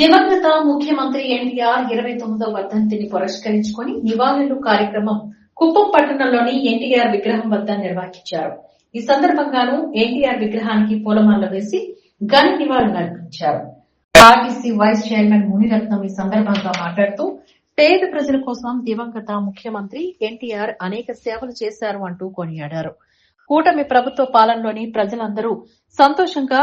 దివంగత ముఖ్యమంత్రి ఎన్టీఆర్ 29వ వర్ధంతిని పురస్కరించుకుని నివాళులు కార్యక్రమం కుప్పం పట్టణంలోని ఎన్టీఆర్ విగ్రహం వద్ద నిర్వహించారు. ఈ సందర్భంగానూ ఎన్టీఆర్ విగ్రహానికి పూలమాలలు వేసి ఘన నివాళులర్పించారు. ఆర్టీసీ వైస్ చైర్మన్ మునిరత్నం ఈ సందర్భంగా మాట్లాడుతూ పేద ప్రజల కోసం దివంగత ముఖ్యమంత్రి ఎన్టీఆర్ అనేక సేవలు చేశారు అంటూ కొనియాడారు. కూటమి ప్రభుత్వ పాలనలోని ప్రజలందరూ సంతోషంగా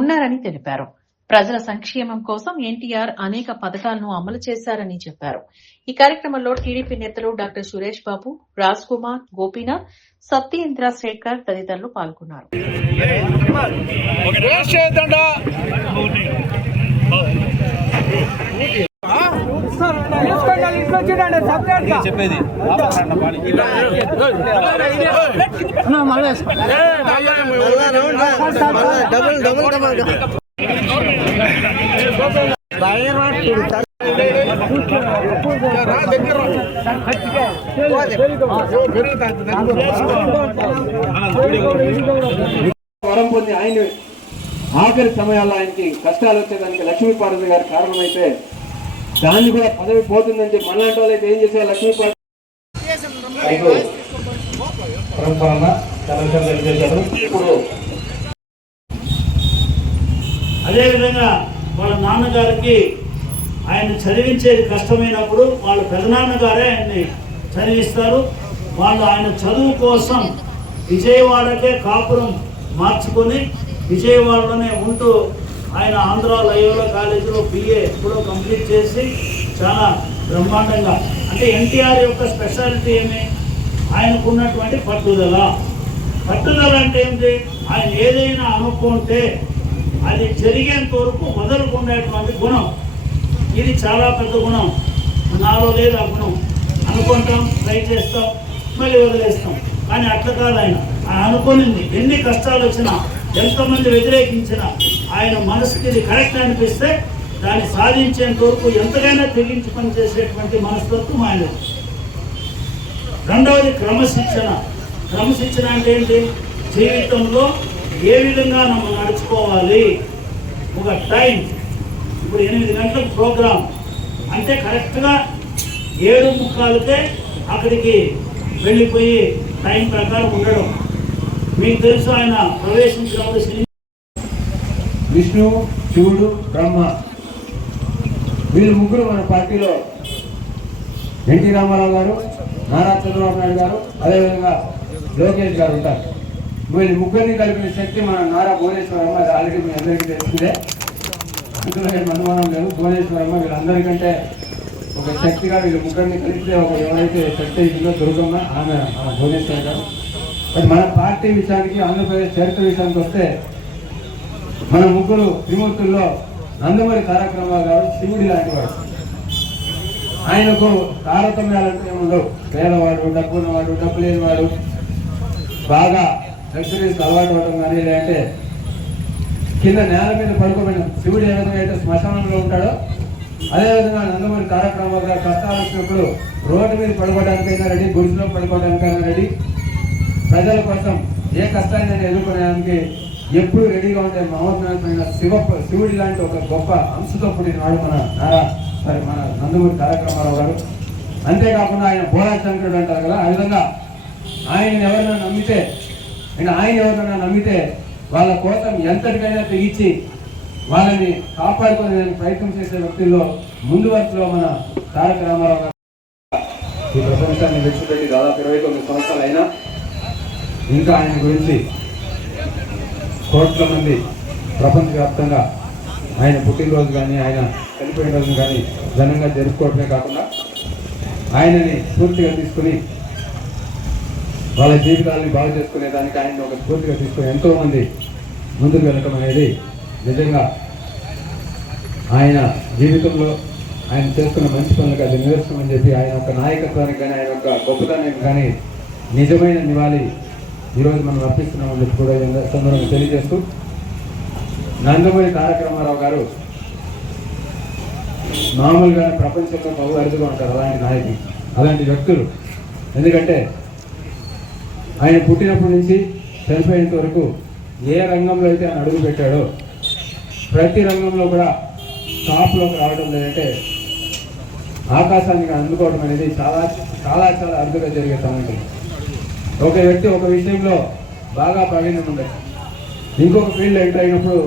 ఉన్నారని తెలిపారు. ప్రజల సంక్షేమం కోసం ఎన్టీఆర్ అనేక పథకాలను అమలు చేశారని చెప్పారు. ఈ కార్యక్రమంలో టీడీపీ నేతలు డాక్టర్ సురేష్ బాబు, రాజ్ కుమార్, గోపీనాథ్, సత్యేంద్ర శేఖర్ తదితరులు పాల్గొన్నారు. వరం పొంది ఆయన ఆఖరి సమయాల్లో ఆయనకి కష్టాలు వచ్చేదానికి లక్ష్మీపార్వతి గారు కారణమైతే దాన్ని కూడా పదవి పోతుందని చెప్పి మనలాంటి వాళ్ళు అయితే ఏం చేశారు, లక్ష్మీపార్వతి ఇప్పుడు అదేవిధంగా వాళ్ళ నాన్నగారికి ఆయన చదివించేది కష్టమైనప్పుడు వాళ్ళ పెదనాన్నగారే ఆయన్ని చదివిస్తారు. వాళ్ళు ఆయన చదువు కోసం విజయవాడకే కాపురం మార్చుకొని విజయవాడలోనే ఉంటూ ఆయన ఆంధ్ర లయోలా కాలేజీలో BA కూడా కంప్లీట్ చేసి చాలా బ్రహ్మాండంగా, అంటే ఎన్టీఆర్ యొక్క స్పెషాలిటీ ఏమి, ఆయనకున్నటువంటి పట్టుదల అంటే ఏంటి, ఆయన ఏదైనా అనుకుంటే అది జరిగేంత వరకు మొదలుకునేటువంటి గుణం. ఇది చాలా పెద్ద గుణం. నాలో లేదు ఆ గుణం. అనుకుంటాం, ట్రై చేస్తాం, మళ్ళీ వదిలేస్తాం. కానీ అట్లా కాదు. ఆయన అనుకునింది ఎన్ని కష్టాలు వచ్చినా, ఎంతమంది వ్యతిరేకించినా ఆయన మనసుకి ఇది కరెక్ట్ అనిపిస్తే దాన్ని సాధించేంత వరకు ఎంతగానో తెగించి పనిచేసేటువంటి మనస్తత్వం ఆయన. రెండవది క్రమశిక్షణ అంటే ఏంటి, జీవితంలో ఏ విధంగా మనం నడుచుకోవాలి. ఒక టైం, ఇప్పుడు 8 గంటలకు ప్రోగ్రాం అంటే కరెక్ట్గా 7:45కే అక్కడికి వెళ్ళిపోయి టైం ప్రకారం ఉండడం. మీకు తెలుసు, ఆయన ప్రవేశించినప్పుడు విష్ణు, శివుడు, బ్రహ్మ, వీళ్ళు ముగ్గురు మన పార్టీలో ఎన్టీ రామారావు గారు, నారా చంద్రబాబు నాయుడు గారు, అదేవిధంగా లోకేష్ గారు ఉంటారు. వీళ్ళు ముగ్గురిని కలిపిన శక్తి మన నారా భువనేశ్వరమ్మ. ఆల్రెడీ మీ అందరికీ తెలిసిందే, అందులో అనుమానం లేదు. భువనేశ్వరమ్మ వీళ్ళందరికంటే ఒక శక్తిగా వీళ్ళు ముగ్గురిని కలిపితే ఒక ఎవరైతే శక్తి ఇస్తుందో దుర్గమ్మ, ఆమె మన భువనేశ్వర్ గారు. మరి మన పార్టీ విషయానికి, ఆంధ్రప్రదేశ్ చరిత్ర విషయానికి వస్తే మన ముగ్గురు త్రిమూర్తుల్లో నందమూరి తారక రామారావు గారు శివుడి లాంటి వాడు. ఆయనకు తారతమ్యాలంటే ఏముండవు. పేదవాడు, డబ్బు ఉన్నవాడు, డబ్బు లేనివాడు, బాగా లగ్జరీస్ అలవాటు అవ్వడం కానీ, లేదంటే కింద నేల మీద పడుకోబడిన శివుడు ఏ విధంగా అయితే శ్మశానంలో ఉంటాడో, అదేవిధంగా నందమూరి తారక రామారావు గారు కష్టాలు వచ్చినప్పుడు రోడ్డు మీద పడుకోవడానికైనా రెడీ, గుడిలో పడుకోవడానికైనా రెడీ, ప్రజల కోసం ఏ కష్టాన్ని ఎదుర్కొనేదానికి ఎప్పుడు రెడీగా ఉండే మహోన్నతమైన శివుడి లాంటి ఒక గొప్ప అంశతో కూడినవాడు మన నందమూరి తారక రామారావు గారు. అంతేకాకుండా ఆయన బోళా శంకరుడు అంటారు కదా, ఆ విధంగా ఆయన ఎవరైనా నమ్మితే వాళ్ళ కోసం ఎంతటికైనా తెగించి వాళ్ళని కాపాడుకునే ప్రయత్నం చేసే వ్యక్తుల్లో ముందు వరుసలో మన తారక రామారావు గారు. ఈ ప్రపంచాన్ని విడిచిపెట్టి దాదాపు 29 సంవత్సరాలు అయినా ఇంకా ఆయన గురించి కోట్ల మంది ప్రపంచవ్యాప్తంగా ఆయన పుట్టినరోజు కానీ, ఆయన చనిపోయిన రోజును కానీ ఘనంగా జరుపుకోవడమే కాకుండా ఆయనని పూర్తిగా తీసుకుని వాళ్ళ జీవితాలని బాగు చేసుకునే దానికి ఆయన ఒక స్ఫూర్తిగా తీసుకుని ఎంతోమంది ముందుకు వెళ్ళటం అనేది నిజంగా ఆయన జీవితంలో ఆయన చేస్తున్న మంచి పనులకు అది నిదర్శనం అని చెప్పి, ఆయన ఒక నాయకత్వానికి కానీ, ఆయన యొక్క గొప్పతనానికి కానీ నిజమైన నివాళి ఈరోజు మనం అర్పిస్తున్నామని చెప్పి కూడా సందర్భంగా తెలియజేస్తూ, నందమూరి తారక రామారావు గారు మామూలుగా ప్రపంచంలో బహు అరుదుగా ఉంటారు అలాంటి నాయకులు, అలాంటి వ్యక్తులు. ఎందుకంటే ఆయన పుట్టినప్పటి నుంచి చనిపోయేంత వరకు ఏ రంగంలో అయితే ఆయన అడుగు పెట్టాడో ప్రతి రంగంలో కూడా టాప్లోకి రావడం లేదంటే ఆకాశానికి అందుకోవడం అనేది చాలా చాలా చాలా అరుదుగా జరిగే సంగతి. ఒక వ్యక్తి ఒక విషయంలో బాగా ప్రావీణ్యం ఉండదు, ఇంకొక ఫీల్డ్ ఎంటర్ అయినప్పుడు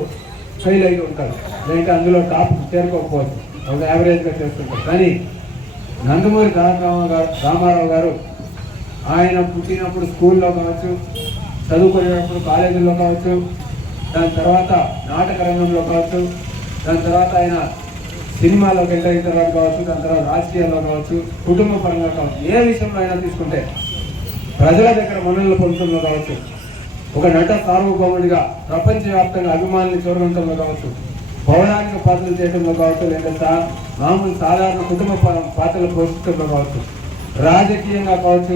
ఫెయిల్ అయి ఉంటారు, లేదంటే అందులో టాప్ చేరుకోకపోవచ్చు, ఒక యావరేజ్గా చేస్తుంటారు. కానీ నందమూరి రామారావు గారు ఆయన పుట్టినప్పుడు స్కూల్లో కావచ్చు, చదువుకునేటప్పుడు కాలేజీల్లో కావచ్చు, దాని తర్వాత నాటక రంగంలో కావచ్చు, దాని తర్వాత ఆయన సినిమాలోకి ఎంటర్ అయిన తర్వాత కావచ్చు, దాని తర్వాత రాజకీయాల్లో కావచ్చు, కుటుంబ పరంగా కావచ్చు, ఏ విషయంలో అయినా తీసుకుంటే ప్రజల దగ్గర మన్ననలు పొందడంలో కావచ్చు, ఒక నట సార్వభౌముడిగా ప్రపంచవ్యాప్తంగా అభిమానులు చూడడంలో కావచ్చు, పౌరాణిక పాత్రలు చేయడంలో కావచ్చు, లేదా మామూలు సాధారణ కుటుంబ పాత్రలు పోషించడంలో కావచ్చు, రాజకీయంగా కావచ్చు,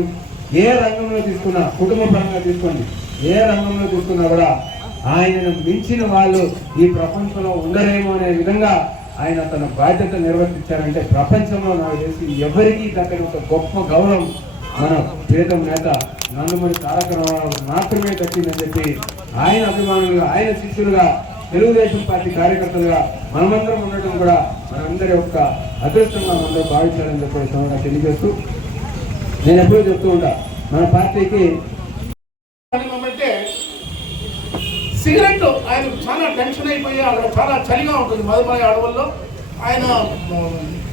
ఏ రంగంలో తీసుకున్నా, కుటుంబ పరంగా తీసుకోండి, ఏ రంగంలో తీసుకున్నా కూడా ఆయనను మించిన వాళ్ళు ఈ ప్రపంచంలో ఉండరేమో అనే విధంగా ఆయన తన బాధ్యత నిర్వర్తించారంటే ప్రపంచంలో నాకు తెలిసి ఎవరికీ దక్కని ఒక గొప్ప గౌరవం మన ప్రియతమ నేత నందమూరి తారక రామారావు మాత్రమే దక్కిందని చెప్పి ఆయన అభిమానులుగా, ఆయన శిష్యులుగా, తెలుగుదేశం పార్టీ కార్యకర్తలుగా మనమందరం ఉండటం కూడా మనందరి యొక్క అదృష్టంగా మనందరూ భావించాలని చెప్పే సమయంగా తెలియజేస్తూ, నేను ఎప్పుడూ చెప్తూ ఉంటా, మన పార్టీకి సిగరెట్ ఆయనకు చాలా టెన్షన్ అయిపోయి అక్కడ చాలా చలిగా ఉంటుంది మధుమయ అడవుల్లో. ఆయన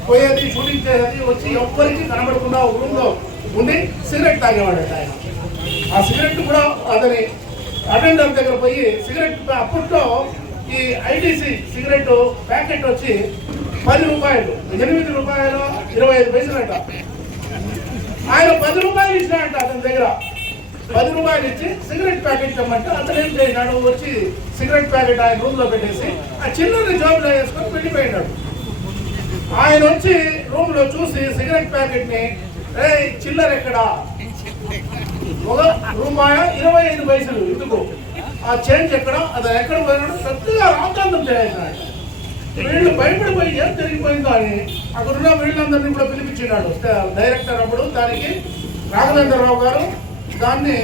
పోయేది, షూటింగ్ చేసేది, వచ్చి ఎవ్వరికి కనబడకుండా ఒక రూమ్లో ఉండి సిగరెట్ తాగేవాడట ఆయన. ఆ సిగరెట్ కూడా అతని అటెండర్ దగ్గర పోయి సిగరెట్, అప్పట్లో ఈ ఐటీసీ సిగరెట్ ప్యాకెట్ వచ్చి 10 రూపాయలు, 8 రూపాయలు 25 పైసలట. ఆయన 10 రూపాయలు ఇచ్చినాడంట అతని దగ్గర. 10 రూపాయలు ఇచ్చి సిగరెట్ ప్యాకెట్ ఇవ్వమంటే అతను ఏం చేసినాడు, వచ్చి సిగరెట్ ప్యాకెట్ ఆయన రూమ్ లో పెట్టేసి ఆ చిన్నది జాబ్లో వేసుకొని వెళ్ళిపోయినాడు. ఆయన వచ్చి రూమ్ లో చూసి సిగరెట్ ప్యాకెట్ ని, చిల్లర ఎక్కడా, ₹1.25 పైసలు ఇటుకు, ఆ చేంజ్ ఎక్కడ, అది ఎక్కడ పోయినాడు, పెద్దగా రాద్ధాంతం చేసినాడు. వీళ్ళు భయపడిపోయి ఏం జరిగిపోయిందో అని అక్కడున్న వీళ్ళందరినీ కూడా పిలిపించినాడు డైరెక్టర్. అప్పుడు దానికి రాఘవేంద్రరావు గారు, దాన్ని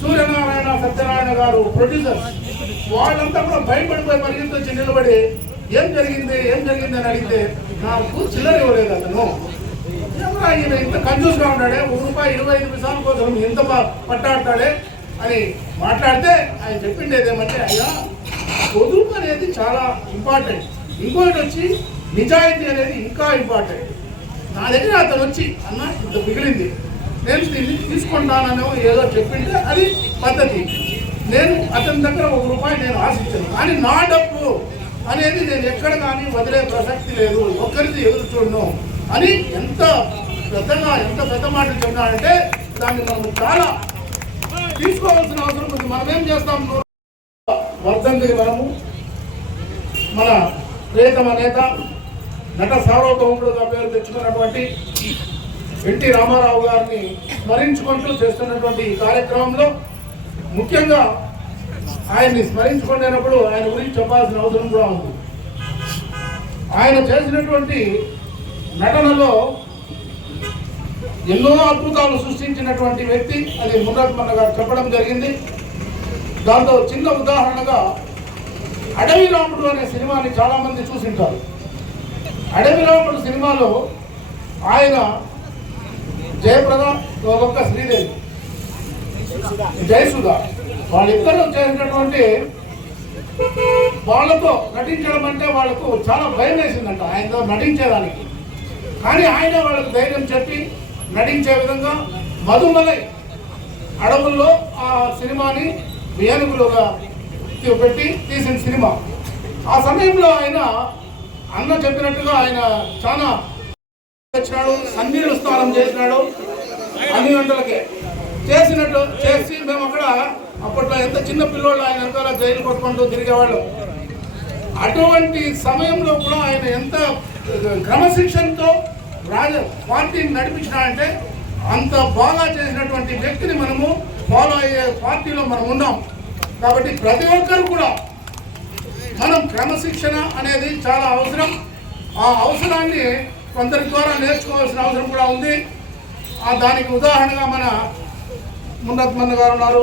సూర్యనారాయణ, సత్యనారాయణ గారు ప్రొడ్యూసర్స్, వాళ్ళంతా కూడా భయపడిపోయి పరిగెత్తి వచ్చి నిలబడి ఏం జరిగింది అని అడిగితే, నాకు చిల్లర ఇవ్వలేదు అతను, ఏమన్నా ఈయన ఇంత కన్ఫ్యూజ్గా ఉన్నాడే, ₹1.25 కోసం ఇంత పట్టాడతాడే అని మాట్లాడితే ఆయన చెప్పిండేది ఏమంటే, అయ్యా పొదుపు అనేది చాలా ఇంపార్టెంట్, ఇంకోటి వచ్చి నిజాయితీ అనేది ఇంకా ఇంపార్టెంట్. నా దగ్గర అతను వచ్చి, అన్న ఇంత మిగిలింది, నేను దీన్ని తీసుకుంటానో ఏదో చెప్పింటే అది పద్ధతి. నేను అతని దగ్గర ₹1 నేను ఆశించాను, కానీ నా డబ్బు అనేది నేను ఎక్కడ కానీ వదిలే ప్రసక్తి లేదు, ఒక్కరిది ఎదురు చూడను అని ఎంత పెద్ద మాటలు చెప్పినాడంటే దాన్ని మనం చాలా తీసుకోవాల్సిన అవసరం ఉంది. మనం ఏం చేస్తాం, వర్ధంతికి మనము మన ప్రియతమ నేత, నట సార్వభౌముడుగా పేరు తెచ్చుకున్నటువంటి ఎన్టీ రామారావు గారిని స్మరించుకుంటూ చేస్తున్నటువంటి ఈ కార్యక్రమంలో ముఖ్యంగా ఆయన్ని స్మరించుకునేటప్పుడు ఆయన గురించి చెప్పాల్సిన అవసరం కూడా ఉంది. ఆయన చేసినటువంటి నటనలో ఎన్నో అద్భుతాలు సృష్టించినటువంటి వ్యక్తి, అది మున్నత్ గారు చెప్పడం జరిగింది. దాంతో చిన్న ఉదాహరణగా అడవి రాముడు అనే సినిమాని చాలా మంది చూసింటారు. అడవి రాముడు సినిమాలో ఆయన జయప్రద, ఒక్క శ్రీదేవి, జయసుధ, వాళ్ళిద్దరూ చేసినటువంటి, వాళ్ళతో నటించడం అంటే వాళ్ళకు చాలా భయం వేసిందంట ఆయనతో నటించేదానికి. కానీ ఆయన వాళ్ళకు ధైర్యం చెప్పి నటించే విధంగా మధుమలై అడవుల్లో ఆ సినిమాని ఏనుగులుగా పెట్టి తీసిన సినిమా. ఆ సమయంలో ఆయన అన్న చెప్పినట్టుగా ఆయన చాలా వచ్చినాడు, సన్నీళ్ళు స్నానం చేసినాడు, అన్ని గంటలకే చేసి మేము అక్కడ అప్పట్లో ఎంత చిన్న పిల్లోళ్ళు ఆయన వెనకాల జైలు కొట్టుకుంటూ తిరిగేవాళ్ళు. అటువంటి సమయంలో కూడా ఆయన ఎంత క్రమశిక్షణతో పార్టీని నడిపించినాడంటే అంత బాగా చేసినటువంటి వ్యక్తిని మనము ఫాలో అయ్యే పార్టీలో మనం ఉన్నాం. కాబట్టి ప్రతి ఒక్కరు కూడా మనం క్రమశిక్షణ అనేది చాలా అవసరం. ఆ అవసరాన్ని కొందరి ద్వారా నేర్చుకోవాల్సిన అవసరం కూడా ఉంది. దానికి ఉదాహరణగా మన మున్నత్ గారు ఉన్నారు,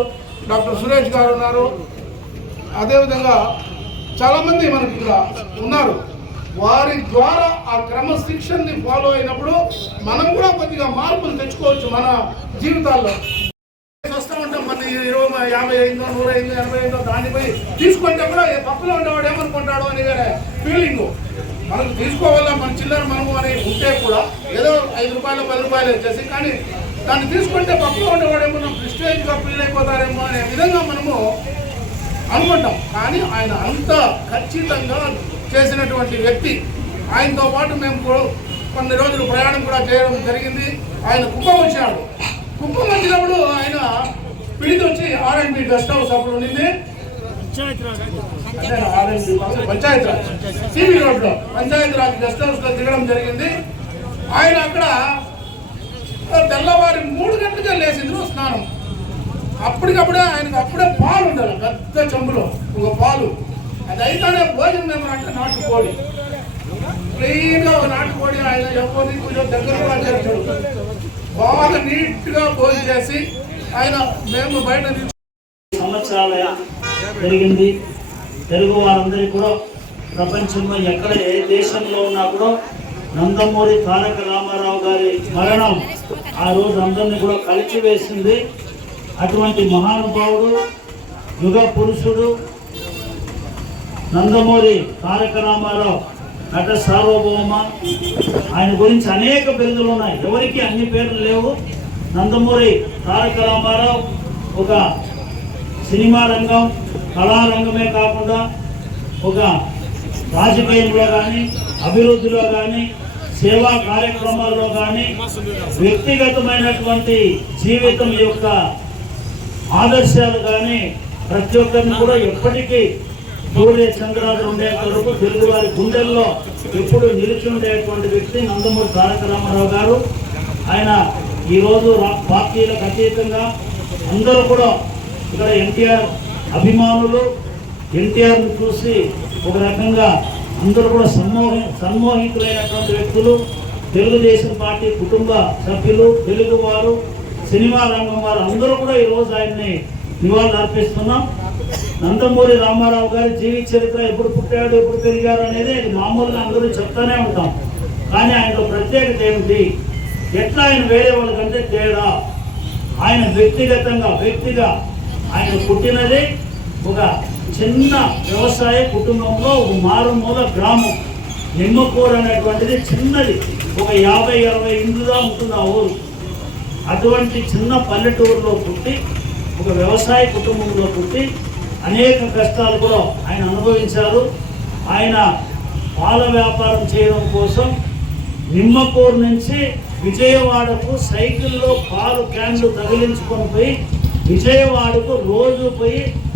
డాక్టర్ సురేష్ గారు ఉన్నారు, అదేవిధంగా చాలామంది మనకి ఇక్కడ ఉన్నారు. వారి ద్వారా ఆ క్రమశిక్షణని ఫాలో అయినప్పుడు మనం కూడా కొద్దిగా మార్పులు తెచ్చుకోవచ్చు మన జీవితాల్లో. వస్తూ ఉంటాం, మన 20, 50 అయిందో, 100 అయిందో, 80 అయిందో, దానిపై తీసుకుంటే కూడా పక్కలో ఉండేవాడు ఏమనుకుంటాడు అని ఫీలింగ్. మనకు తీసుకోవాలా మన చిల్లర మనము అని ఉంటే కూడా ఏదో 5 రూపాయలు 10 రూపాయలు వచ్చేసి, కానీ దాన్ని తీసుకుంటే పక్కలో ఉండేవాడేమో మనం ప్రిస్టేజ్గా ఫీల్ అయిపోతారేమో అనే విధంగా మనము అనుకుంటాం. కానీ ఆయన అంత ఖచ్చితంగా చేసినటువంటి వ్యక్తి. ఆయనతో పాటు మేము కొన్ని రోజులు ప్రయాణం కూడా చేయడం జరిగింది. ఆయన కుప్పం వచ్చినాడు. కుప్పం వచ్చినప్పుడు ఆయన పిలిచి వచ్చి R&B గెస్ట్ హౌస్ అప్పుడు ఉండింది, పంచాయత్ రాజ్ సిబి రోడ్లో పంచాయత్ రాజ్ గెస్ట్ హౌస్లో దిగడం జరిగింది. ఆయన అక్కడ తెల్లవారి 3 గంటలకే లేచింది స్నానం. అప్పటికప్పుడే ఆయనకు అప్పుడే పాలు ఉండాలి, పెద్ద చెంబులో ఒక పాలు. అది అయితేనే భోజనం ఏమనంటే నాటుకోడి, క్లీన్గా ఒక నాటుకోడి. ఆయన ఎవరి పూజ దగ్గర కూడా చేర్చాడు. బాగా నీట్గా భోజనం చేసి ఆయన మేము బయట సంవత్సరాల జరిగింది. తెలుగు వారందరికీ కూడా ప్రపంచంలో ఎక్కడ ఏ దేశంలో ఉన్నా కూడా నందమూరి తారక రామారావు గారి మరణం ఆ రోజు అందరినీ కూడా కలిచివేసింది. అటువంటి మహానుభావుడు, యుగ పురుషుడు నందమూరి తారక రామారావు, నట సార్వభౌమ. ఆయన గురించి అనేక బిరుదులు ఉన్నాయి, ఎవరికి అన్ని పేర్లు లేవు. నందమూరి తారక రామారావు ఒక సినిమా రంగం, కళారంగమే కాకుండా ఒక రాజకీయంలో కానీ, అభివృద్ధిలో కానీ, సేవా కార్యక్రమాల్లో కానీ, వ్యక్తిగతమైనటువంటి జీవితం యొక్క ఆదర్శాలు కానీ ప్రతి ఒక్కరిని కూడా ఎప్పటికీ సూర్య చంద్రాలు ఉండే వరకు తెలుగు వారి గుండెల్లో ఎప్పుడు నిలిచి ఉండేటువంటి వ్యక్తి నందమూరి తారక రామారావు గారు. ఆయన ఈరోజు పార్టీలకు అతీతంగా అందరూ కూడా ఇక్కడ ఎన్టీఆర్ అభిమానులు, ఎన్టీఆర్ను చూసి ఒక రకంగా అందరూ కూడా సన్మోహితులైనటువంటి వ్యక్తులు. తెలుగుదేశం పార్టీ కుటుంబ సభ్యులు, తెలుగు వారు, సినిమా రంగం వారు అందరూ కూడా ఈరోజు ఆయన్ని నివాళులు అర్పిస్తున్నాం. నందమూరి రామారావు గారి జీవిత చరిత్ర, ఎప్పుడు పుట్టాడు, ఎప్పుడు పెరిగారు అనేది మామూలుగా అందరూ చెప్తానే ఉంటాం. కానీ ఆయనలో ప్రత్యేకత ఏమిటి, ఎట్లా ఆయన వేరే వాళ్ళకంటే తేడా, ఆయన వ్యక్తిగా ఆయన పుట్టినది ఒక చిన్న వ్యవసాయ కుటుంబంలో, ఒక మారుమూల గ్రామం నిమ్మకూరు అనేటువంటిది చిన్నది, ఒక 50-60 ఇండ్లుగా ఉంటుంది ఆ ఊరు. అటువంటి చిన్న పల్లెటూరులో పుట్టి, ఒక వ్యవసాయ కుటుంబంలో పుట్టి అనేక కష్టాలు కూడా ఆయన అనుభవించారు. ఆయన పాల వ్యాపారం చేయడం కోసం నిమ్మకూరు నుంచి విజయవాడకు సైకిల్లో పాలు క్యాన్లు తగిలించుకొని పోయి విజయవాడకు రోజు పోయి